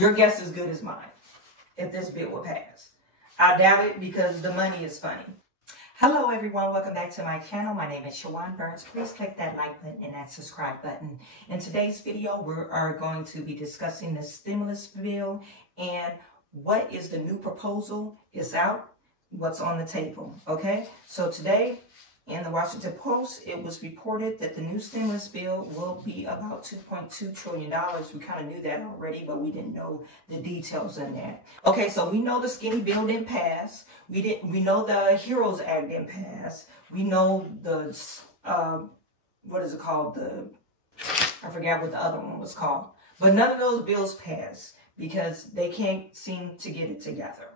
Your guess is as good as mine if this bill will pass. I doubt it because the money is funny. Hello everyone, welcome back to my channel. My name is Chawanne. Please click that like button and that subscribe button. In today's video, we are going to be discussing the stimulus bill and what is the new proposal is out, what's on the table, okay? So today in the Washington Post, it was reported that the new stimulus bill will be about $2.2 trillion. We kind of knew that already, but we didn't know the details in that. Okay, so we know the skinny bill didn't pass. We know the HEROES Act didn't pass. We know the, what is it called? I forgot what the other one was called. But none of those bills passed because they can't seem to get it together.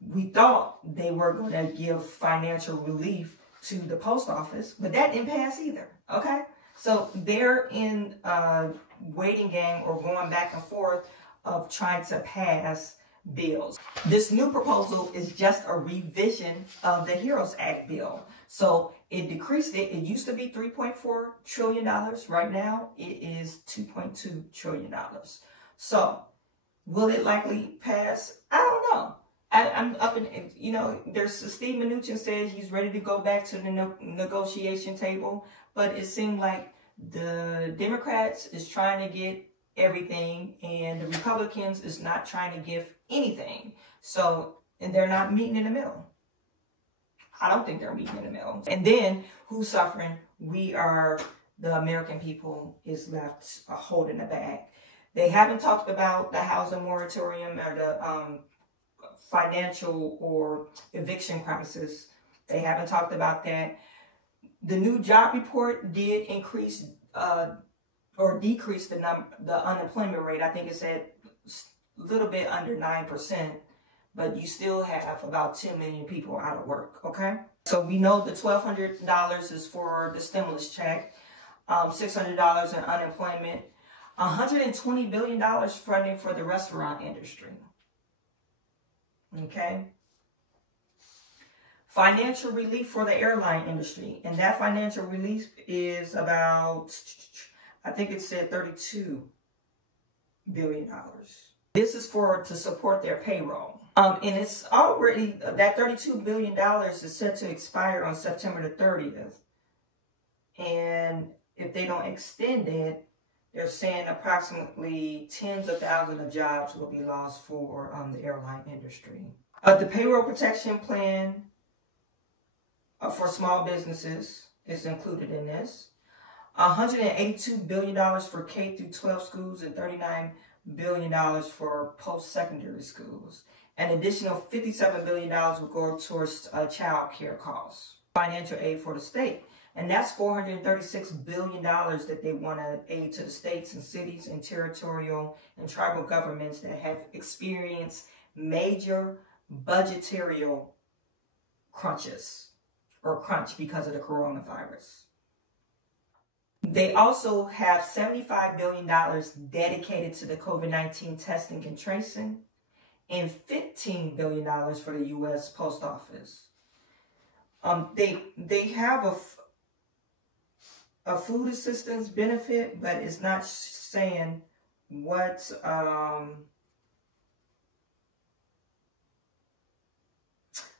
We thought they were going to give financial relief to the post office, but that didn't pass either, okay? So they're in a waiting game or going back and forth of trying to pass bills. This new proposal is just a revision of the HEROES Act bill. So it decreased it. It used to be $3.4 trillion. Right now, it is $2.2 trillion. So will it likely pass? I don't know. I'm up in, you know, there's Steve Mnuchin says he's ready to go back to the negotiation table, but it seemed like the Democrats is trying to get everything and the Republicans is not trying to give anything. So, and they're not meeting in the middle. I don't think they're meeting in the middle. And then who's suffering? We are, the American people is left holding the bag. They haven't talked about the housing moratorium or the, financial or eviction crisis. They haven't talked about that. The new job report did increase or decrease the unemployment rate. I think it's at a little bit under 9%, but you still have about 10 million people out of work, okay? So we know the $1,200 is for the stimulus check, $600 in unemployment, $120 billion funding for the restaurant industry. Okay. Financial relief for the airline industry. And that financial relief is about, I think it said $32 billion. This is to support their payroll. And it's already, that $32 billion is set to expire on September the 30th. And if they don't extend it, they're saying approximately tens of thousands of jobs will be lost for the airline industry. The payroll protection plan for small businesses is included in this. $182 billion for K through 12 schools and $39 billion for post-secondary schools. An additional $57 billion will go towards child care costs. Financial aid for the state. And that's $436 billion that they want to aid to the states and cities and territorial and tribal governments that have experienced major budgetary crunch because of the coronavirus. They also have $75 billion dedicated to the COVID-19 testing and tracing and $15 billion for the U.S. Post Office. They have a food assistance benefit, but it's not saying what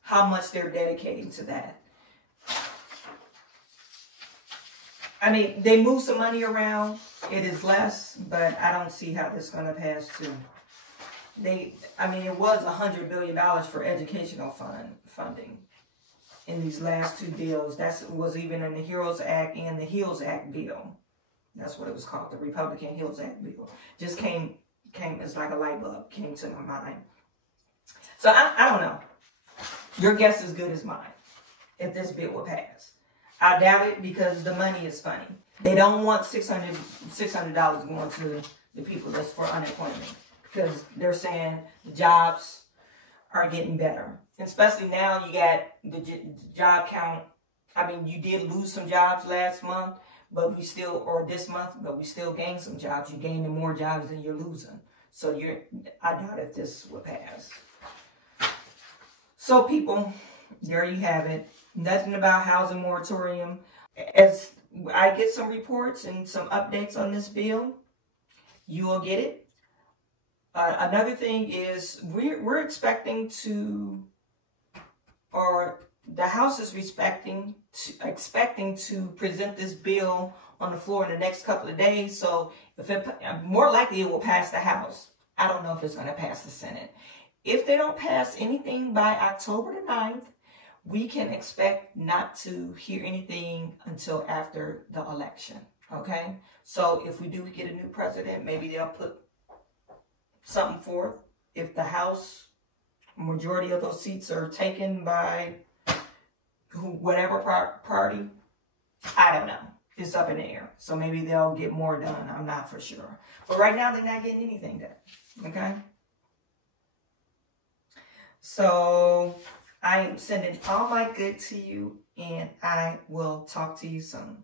how much they're dedicating to that. I mean, they move some money around. It is less, but I don't see how this is going to pass too. I mean, it was $100 billion for educational funding in these last two bills. That was even in the HEROES Act and the HEALS Act bill. That's what it was called, the Republican HEALS Act bill. Just came as like a light bulb, came to my mind. So I don't know. Your guess is as good as mine if this bill will pass. I doubt it because the money is funny. They don't want $600 going to the people that's for unemployment because they're saying the jobs are getting better. Especially now you got the job count. I mean, you did lose some jobs last month, but this month, but we still gained some jobs. You're gaining more jobs than you're losing. So I doubt if this will pass. So people, there you have it. Nothing about housing moratorium. As I get some reports and some updates on this bill, you will get it. Another thing is we're expecting to, or the House is expecting to present this bill on the floor in the next couple of days. So if it, more likely it will pass the House. I don't know if it's going to pass the Senate. If they don't pass anything by October the 9th, we can expect not to hear anything until after the election. Okay? So if we do get a new president, maybe they'll put something forth. If the House majority of those seats are taken by whatever party, I don't know. It's up in the air. So maybe they'll get more done. I'm not for sure. But right now, they're not getting anything done. Okay? So I am sending all my good to you, and I will talk to you soon.